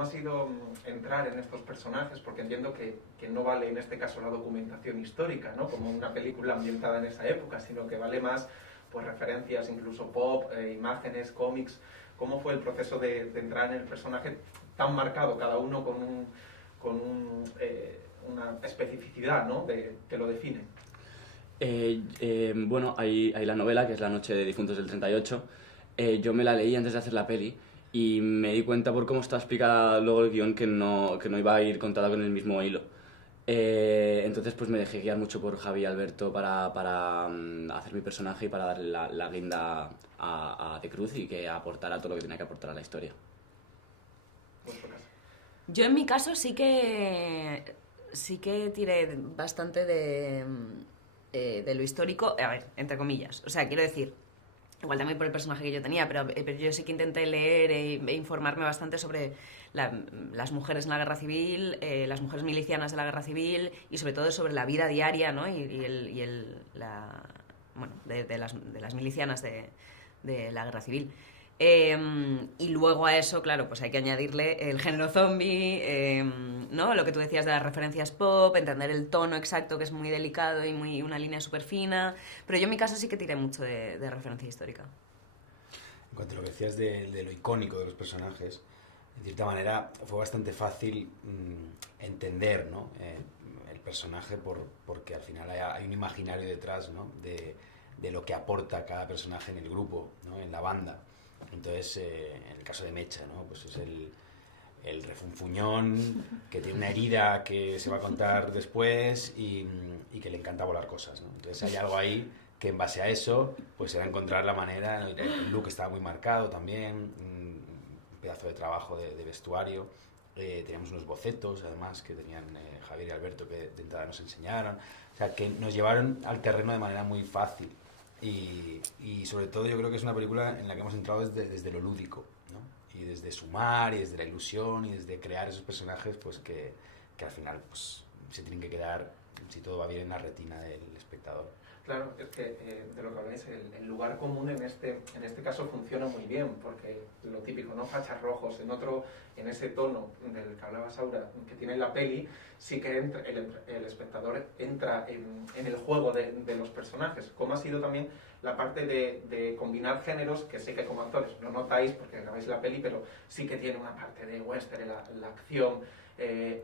¿cómo ha sido entrar en estos personajes? Porque entiendo que no vale en este caso la documentación histórica, ¿no? Como una película ambientada en esa época, sino que vale más pues referencias incluso pop, imágenes, cómics. ¿Cómo fue el proceso de entrar en el personaje tan marcado, cada uno con una especificidad, ¿no? que lo define? Bueno, hay la novela, que es La noche de difuntos del 38. Yo me la leí antes de hacer la peli y me di cuenta por cómo está explicada luego el guión que no iba a ir contada con el mismo hilo. Entonces pues me dejé guiar mucho por Javi y Alberto para hacer mi personaje y para darle la guinda a De Cruz y que aportara todo lo que tenía que aportar a la historia. Yo en mi caso sí que tiré bastante de lo histórico, a ver, entre comillas. O sea, quiero decir, igual también por el personaje que yo tenía, pero yo sí que intenté leer e informarme bastante sobre las mujeres en la guerra civil, las mujeres milicianas de la guerra civil y sobre todo sobre la vida diaria, ¿no? Bueno, de las milicianas de la guerra civil. Y luego a eso, claro, pues hay que añadirle el género zombie, ¿no? Lo que tú decías de las referencias pop, entender el tono exacto, que es muy delicado y una línea súper fina. Pero yo en mi caso sí que tiré mucho de referencia histórica. En cuanto a lo que decías de lo icónico de los personajes, de cierta manera fue bastante fácil entender, ¿no? El personaje porque al final hay un imaginario detrás, ¿no? de lo que aporta cada personaje en el grupo, ¿no? En la banda. Entonces, en el caso de Mecha, ¿no? Pues es el refunfuñón que tiene una herida que se va a contar después y que le encanta volar cosas, ¿no? Entonces hay algo ahí que en base a eso pues era encontrar la manera. El look estaba muy marcado también, un pedazo de trabajo de vestuario. Teníamos unos bocetos además que tenían Javier y Alberto que de entrada nos enseñaron, o sea que nos llevaron al terreno de manera muy fácil. Y sobre todo yo creo que es una película en la que hemos entrado desde lo lúdico, ¿no? Y desde sumar, y desde la ilusión, y desde crear esos personajes pues que al final pues, se tienen que quedar, si todo va bien, en la retina del espectador. Claro, es que de lo que habláis, el lugar común en este caso funciona muy bien, porque lo típico, ¿no? Fachas rojos, en ese tono del que hablabas ahora, que tiene la peli, sí que el espectador entra en el juego de los personajes. Como ha sido también la parte de combinar géneros, que sé que como actores no notáis porque grabáis la peli, pero sí que tiene una parte de western, la acción,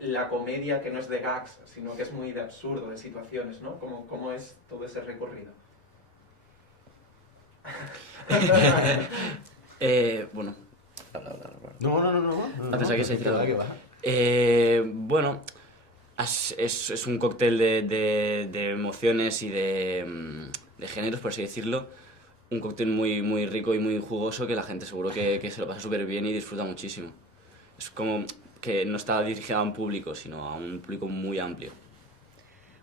la comedia que no es de gags, sino que es muy de absurdo, de situaciones, ¿no? ¿Cómo es todo ese recorrido? Bueno. No. Pensaba que se decía algo. Bueno, es un cóctel de emociones y de géneros, por así decirlo. Un cóctel muy, muy rico y muy jugoso que la gente seguro que se lo pasa súper bien y disfruta muchísimo. Es como que no está dirigida a un público, sino a un público muy amplio.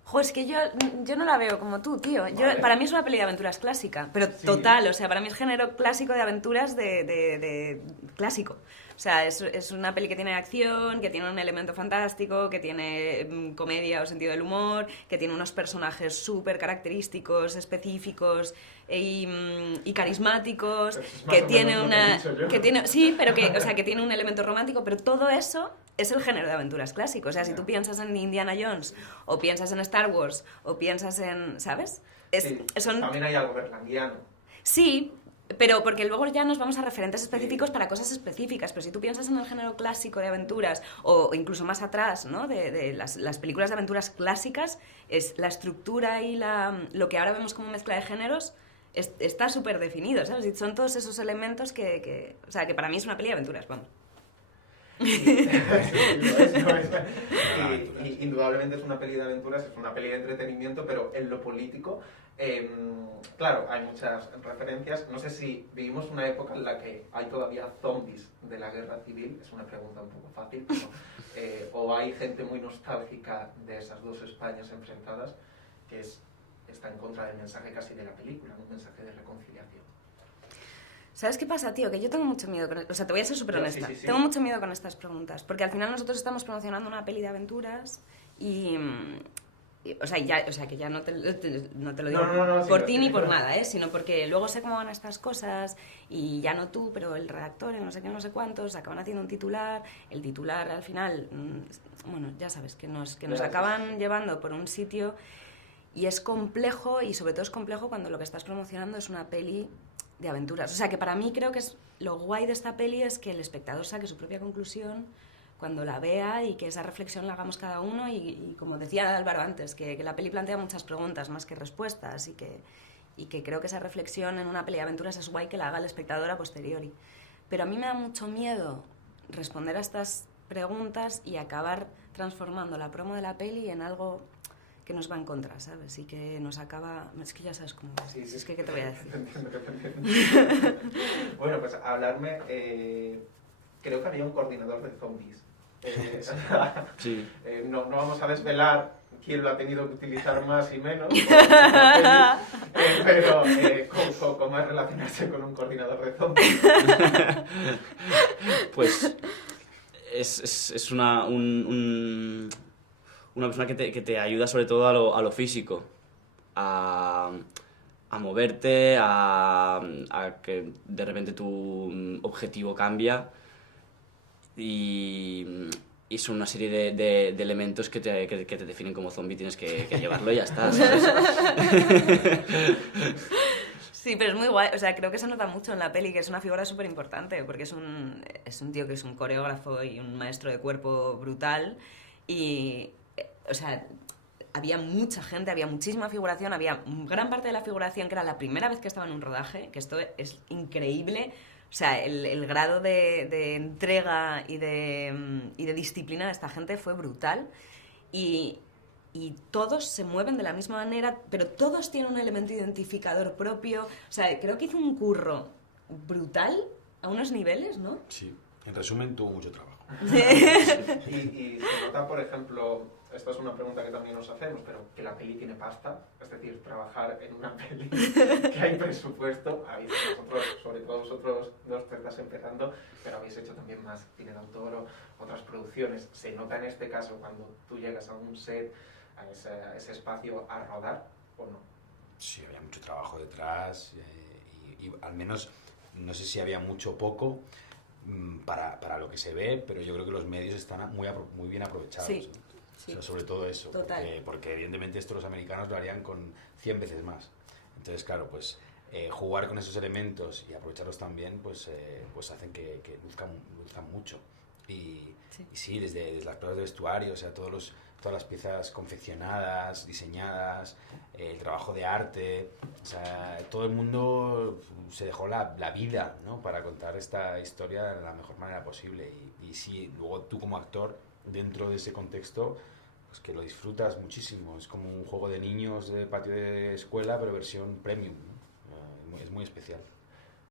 Jo, es que yo no la veo como tú, tío. Vale. Para mí es una peli de aventuras clásica, pero sí. Total, o sea, para mí es género clásico de aventuras de clásico. O sea, es una peli que tiene acción, que tiene un elemento fantástico, que tiene comedia o sentido del humor, que tiene unos personajes súper característicos, específicos y carismáticos, que tiene una... Sí, pero que tiene un elemento romántico, pero todo eso es el género de aventuras clásico. O sea, si tú piensas en Indiana Jones, o piensas en Star Wars, o piensas en... ¿Sabes? También hay algo berlanguiano. Sí, pero porque luego ya nos vamos a referentes específicos para cosas específicas. Pero si tú piensas en el género clásico de aventuras, o incluso más atrás, ¿no? de las películas de aventuras clásicas, es la estructura y lo que ahora vemos como mezcla de géneros está súper definido, ¿sabes? Y son todos esos elementos o sea, que para mí es una peli de aventuras, vamos. Indudablemente es una peli de aventuras, es una peli de entretenimiento, pero en lo político, claro, hay muchas referencias. No sé si vivimos una época en la que hay todavía zombies de la guerra civil, es una pregunta un poco fácil, pero, o hay gente muy nostálgica de esas dos Españas enfrentadas que está en contra del mensaje casi de la película, un mensaje de reconciliación. ¿Sabes qué pasa, tío? Que yo tengo mucho miedo con... O sea, te voy a ser súper honesta. Sí. Tengo mucho miedo con estas preguntas. Porque al final nosotros estamos promocionando una peli de aventuras y O sea, que ya no te lo digo No, por sí, ti ni por nada, sino porque luego sé cómo van estas cosas y ya no tú, pero el redactor, no sé qué, no sé cuántos, acaban haciendo un titular, el titular al final, bueno, ya sabes, que nos acaban llevando por un sitio y es complejo, y sobre todo es complejo cuando lo que estás promocionando es una peli de aventuras. O sea, que para mí creo que es lo guay de esta peli es que el espectador saque su propia conclusión cuando la vea y que esa reflexión la hagamos cada uno y como decía Álvaro antes, que la peli plantea muchas preguntas más que respuestas y que creo que esa reflexión en una peli de aventuras es guay que la haga el espectador a posteriori. Pero a mí me da mucho miedo responder a estas preguntas y acabar transformando la promo de la peli en algo que nos va en contra, ¿sabes? Y que nos acaba... Es que ya sabes cómo es. Sí, es que, ¿qué te voy a decir? Te entiendo. Bueno, pues hablarme... creo que había un coordinador de zombies. Sí. No vamos a desvelar quién lo ha tenido que utilizar más y menos, pero ¿cómo es relacionarse con un coordinador de zombies? Pues es una persona que te ayuda sobre todo a lo físico, a moverte, a que de repente tu objetivo cambia y son una serie de elementos que te definen como zombie, tienes que llevarlo y ya está, ¿sabes? Sí, pero es muy guay, o sea, creo que se nota mucho en la peli, que es una figura súper importante, porque es un tío que es un coreógrafo y un maestro de cuerpo brutal, y, o sea, había mucha gente, había muchísima figuración, había gran parte de la figuración que era la primera vez que estaba en un rodaje, que esto es increíble. O sea, el grado de entrega y de disciplina de esta gente fue brutal. Y todos se mueven de la misma manera, pero todos tienen un elemento identificador propio. O sea, creo que hizo un curro brutal a unos niveles, ¿no? Sí, en resumen, tuvo mucho trabajo. Y se nota, por ejemplo, esta es una pregunta que también nos hacemos, pero que la peli tiene pasta, es decir, trabajar en una peli que hay presupuesto, habéis vosotros, sobre todo vosotros dos que estás empezando, pero habéis hecho también más cine de autor o otras producciones. ¿Se nota en este caso cuando tú llegas a un set, a ese espacio a rodar o no? Sí, había mucho trabajo detrás y al menos, no sé si había mucho o poco, para lo que se ve, pero yo creo que los medios están muy bien aprovechados. Sí, ¿no? sí. O sea, sobre todo eso, Total. porque evidentemente esto los americanos lo harían con 100 veces más. Entonces, claro, pues jugar con esos elementos y aprovecharlos también, pues hacen que luzcan mucho. Y sí, desde las pruebas de vestuario, o sea, todas las piezas confeccionadas, diseñadas, el trabajo de arte, o sea, todo el mundo se dejó la vida, ¿no?, para contar esta historia de la mejor manera posible. Y sí, luego tú como actor, dentro de ese contexto, pues que lo disfrutas muchísimo. Es como un juego de niños de patio de escuela, pero versión premium, ¿no? Es muy especial.